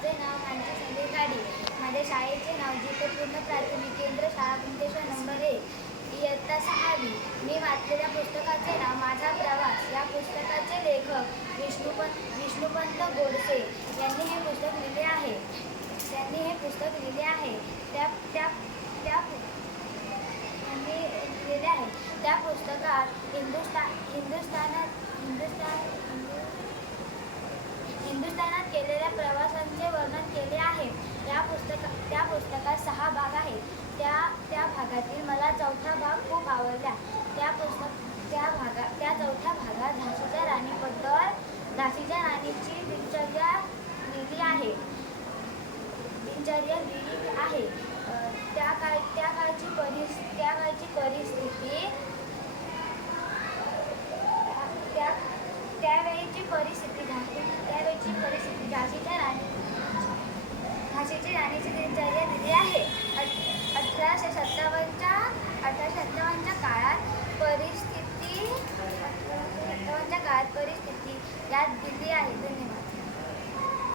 माझे नाव मानसी संदेश गाडी माझ्या शाळेचे नाव जितपूर्ण प्राथमिक केंद्र शाळा कुंतेश्वर नंबर एक. इयत्ता सहावी. मी वाचलेल्या पुस्तकाचे नाव माझा प्रवास. या पुस्तकाचे लेखक विष्णुपंत विष्णुपंत गोडसे यांनी हे पुस्तक लिहिले आहे. त्यांनी हे पुस्तक लिहिले आहे. त्या त्या त्या यांनी लिहिले आहे. त्या पुस्तकात हिंदुस्ता हिंदुस्थानात हिंदुस्थानात केलेल्या प्रवासांचे वर्णन केले आहे. या पुस्तका त्या पुस्तकात सहा भाग आहेत. त्या त्या भागातील मला चौथा भाग खूप आवडला. त्या पुस्तक त्या भागा त्या चौथ्या भागात झाशीच्या राणीबद्दल झाशीच्या राणीची दिनचर्या लिहिली आहे. दिनचर्या लिहिली आहे. त्या काळ त्या काळची परिस त्या काळची परिस्थिती त्या त्यावेळीची परिस्थिती झाशी त्यावेळीची परिस्थिती झाशीच्या राणी झाशीची राणीची दिनचर्या दिली आहे. अठराशे सत्तावन्नच्या अठराशे सत्तावन्नच्या काळात परिस्थिती अठराशे सत्तावन्नच्या काळात परिस्थिती यात दिली आहे. धन्यवाद.